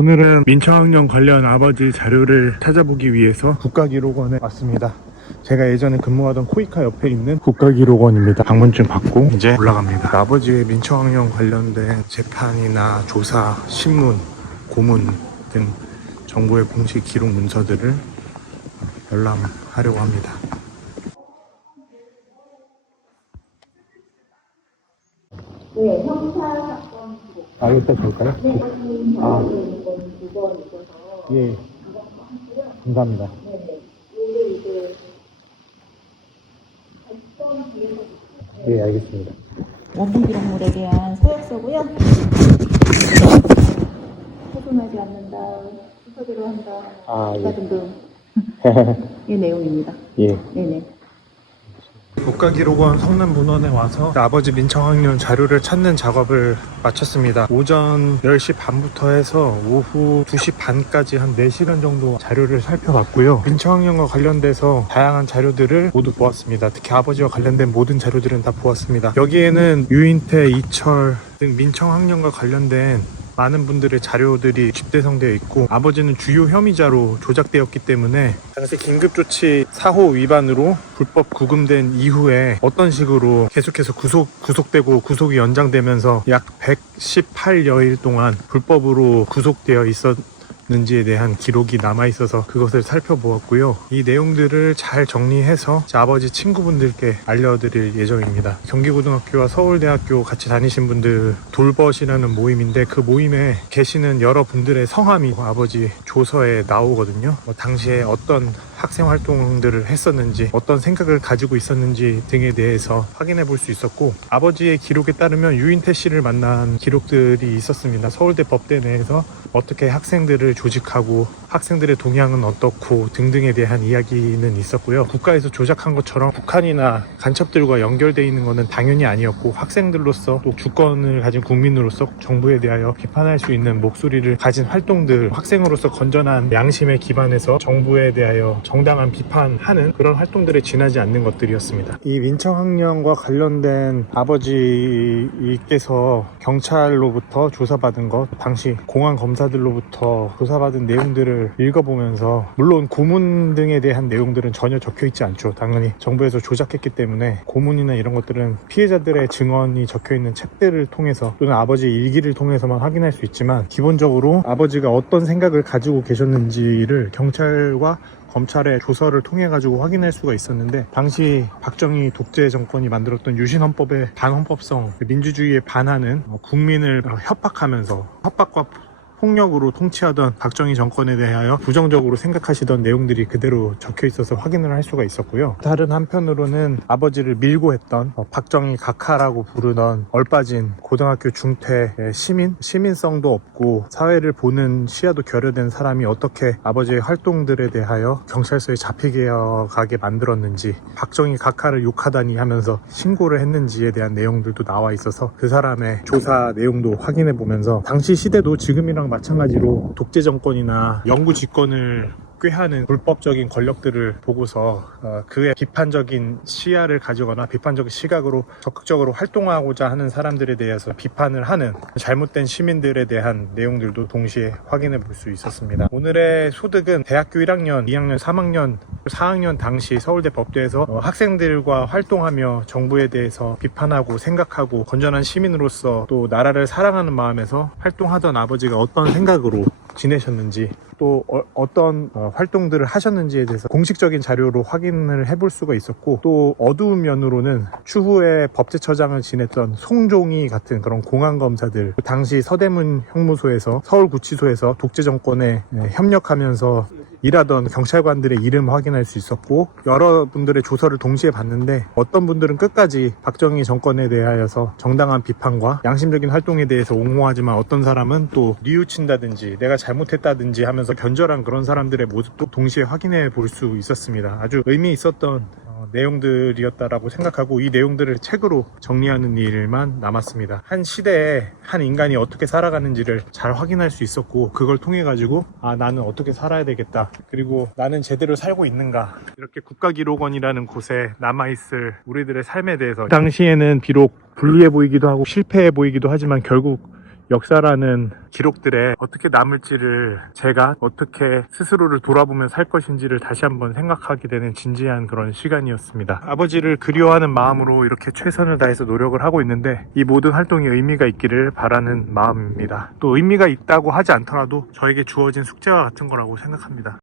오늘은 민청학령 관련 아버지 자료를 찾아보기 위해서 국가기록원에 왔습니다. 제가 예전에 근무하던 코이카 옆에 있는 국가기록원입니다. 방문증 받고 이제 올라갑니다. 아버지의 민청학령 관련된 재판이나 조사, 신문, 고문 등 정부의 공식 기록 문서들을 열람하려고 합니다. 네, 형사 사건 기록. 여기다 볼까요? 네, 여기 있는 건 2번 있어서. 예, 이거 하고요. 감사합니다. 네네. 요게 이제 발전 기획서. 예, 알겠습니다. 원본 기록물에 대한 서약서고요. 훼손하지 않는다, 순서대로 한다, 예. 등등 이 내용입니다. 예. 네네. 국가기록원 성남문헌에 와서 아버지 민청학령 자료를 찾는 작업을 마쳤습니다. 오전 10시 반부터 해서 오후 2시 반까지 한 4시간 정도 자료를 살펴봤고요. 민청학령과 관련돼서 다양한 자료들을 모두 보았습니다. 특히 아버지와 관련된 모든 자료들은 다 보았습니다. 여기에는 유인태, 이철 등 민청학령과 관련된 많은 분들의 자료들이 집대성되어 있고, 아버지는 주요 혐의자로 조작되었기 때문에 당시 긴급조치 4호 위반으로 불법 구금된 이후에 어떤 식으로 계속해서 구속되고 구속이 연장되면서 약 118여일 동안 불법으로 구속되어 있었는지에 대한 기록이 남아있어서 그것을 살펴보았고요. 이 내용들을 잘 정리해서 제 아버지 친구분들께 알려드릴 예정입니다. 경기고등학교와 서울대학교 같이 다니신 분들 돌벗이라는 모임인데, 그 모임에 계시는 여러분들의 성함이 아버지 조서에 나오거든요. 당시에 어떤 학생 활동들을 했었는지, 어떤 생각을 가지고 있었는지 등에 대해서 확인해 볼 수 있었고, 아버지의 기록에 따르면 유인태 씨를 만난 기록들이 있었습니다. 서울대 법대 내에서 어떻게 학생들을 조직하고 학생들의 동향은 어떻고 등등에 대한 이야기는 있었고요. 국가에서 조작한 것처럼 북한이나 간첩들과 연결되어 있는 것은 당연히 아니었고, 학생들로서 또 주권을 가진 국민으로서 정부에 대하여 비판할 수 있는 목소리를 가진 활동들, 학생으로서 건전한 양심에 기반해서 정부에 대하여 정당한 비판하는 그런 활동들에 지나지 않는 것들이었습니다. 이 민청학령과 관련된 아버지께서 경찰로부터 조사받은 것, 당시 공안 검사들로부터 조사받은 내용들을 읽어보면서, 물론 고문 등에 대한 내용들은 전혀 적혀있지 않죠. 당연히 정부에서 조작했기 때문에 고문이나 이런 것들은 피해자들의 증언이 적혀있는 책들을 통해서 또는 아버지의 일기를 통해서만 확인할 수 있지만, 기본적으로 아버지가 어떤 생각을 가지고 계셨는지를 경찰과 검찰의 조서를 통해 가지고 확인할 수가 있었는데, 당시 박정희 독재 정권이 만들었던 유신헌법의 반헌법성, 민주주의에 반하는 국민을 협박하면서, 협박과 폭력으로 통치하던 박정희 정권에 대하여 부정적으로 생각하시던 내용들이 그대로 적혀 있어서 확인을 할 수가 있었고요. 다른 한편으로는 아버지를 밀고 했던 박정희 각하라고 부르던 얼빠진 고등학교 중퇴 시민성도 없고 사회를 보는 시야도 결여된 사람이 어떻게 아버지의 활동들에 대하여 경찰서에 잡히게 가게 만들었는지, 박정희 각하를 욕하다니 하면서 신고를 했는지에 대한 내용들도 나와 있어서 그 사람의 조사 내용도 확인해 보면서, 당시 시대도 지금이랑 마찬가지로 독재 정권이나 영구 집권을 꾀하는 불법적인 권력들을 보고서 그의 비판적인 시야를 가지거나 비판적인 시각으로 적극적으로 활동하고자 하는 사람들에 대해서 비판을 하는 잘못된 시민들에 대한 내용들도 동시에 확인해 볼 수 있었습니다. 오늘의 소득은 대학교 1학년, 2학년, 3학년, 4학년 당시 서울대 법대에서 학생들과 활동하며 정부에 대해서 비판하고 생각하고 건전한 시민으로서 또 나라를 사랑하는 마음에서 활동하던 아버지가 어떤 생각으로 지내셨는지, 또 어떤 활동들을 하셨는지에 대해서 공식적인 자료로 확인을 해볼 수가 있었고, 또 어두운 면으로는 추후에 법제처장을 지냈던 송종희 같은 그런 공안검사들, 당시 서대문 형무소에서, 서울구치소에서 독재 정권에 협력하면서 일하던 경찰관들의 이름 확인할 수 있었고, 여러분들의 조서를 동시에 봤는데, 어떤 분들은 끝까지 박정희 정권에 대하여서 정당한 비판과 양심적인 활동에 대해서 옹호하지만, 어떤 사람은 또 뉘우친다든지 내가 잘못했다든지 하면서 변절한 그런 사람들의 모습도 동시에 확인해 볼 수 있었습니다. 아주 의미 있었던 내용들이었다라고 생각하고, 이 내용들을 책으로 정리하는 일만 남았습니다. 한 시대에 한 인간이 어떻게 살아가는지를 잘 확인할 수 있었고, 그걸 통해 가지고 나는 어떻게 살아야 되겠다, 그리고 나는 제대로 살고 있는가, 이렇게 국가기록원이라는 곳에 남아있을 우리들의 삶에 대해서, 당시에는 비록 불리해 보이기도 하고 실패해 보이기도 하지만 결국 역사라는 기록들에 어떻게 남을지를 제가 어떻게 스스로를 돌아보며 살 것인지를 다시 한번 생각하게 되는 진지한 그런 시간이었습니다. 아버지를 그리워하는 마음으로 이렇게 최선을 다해서 노력을 하고 있는데 이 모든 활동이 의미가 있기를 바라는 마음입니다. 또 의미가 있다고 하지 않더라도 저에게 주어진 숙제와 같은 거라고 생각합니다.